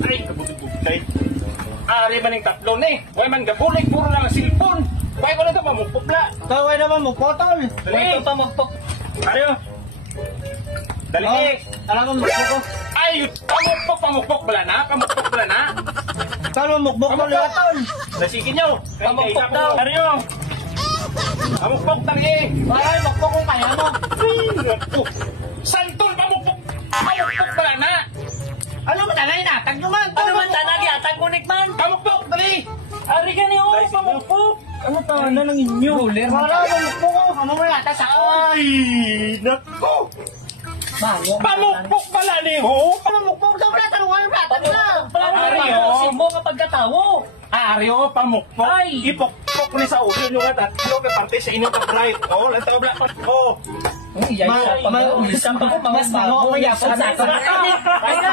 Ay, kabutid-butay. Ari man yung tatlo ni. Huwag man gabulig, puro lang ang silpon. Huwag ko na ito pamukpupla. Kaway naman mo, potol. Dali. Ito pa magpok. Ariyo. Dali. Alam mo, magpok ko. Ay, pamukpok bala na. Pamukpok bala na. Kalo mukbok ko Pamukpok. liwatan. Nasigin nyo. Pamukpok daw. Ariyo. Pamukpok tali. Ay, mukbok kung kaya mo. Santol pamukpok. Pamukpok bala na. Ano mo tanay na? Tag naman. Ano man tanagi atang kunik man. Pamukpok tali. Ari ka ni o pamukpok. Ano tanda ng inyo? Wala mo mukbok ko. Ano mo yata sa ako? Ay, naku. Pamukpok pala ni ho. Ano mukbok daw na? Tanungan yung plata na. Ari o simbo nga pagkatawo. Ariyo, pamukpok. Ay. Ipokpok ni sa ulo nyo nga tatlo kay parte sa inyong kabright. Oh, lantaw bla. Oh. Uy, yay sa pag-ulisan pa ko mga bago. Mas nango ko yapon sa akin. Ay na.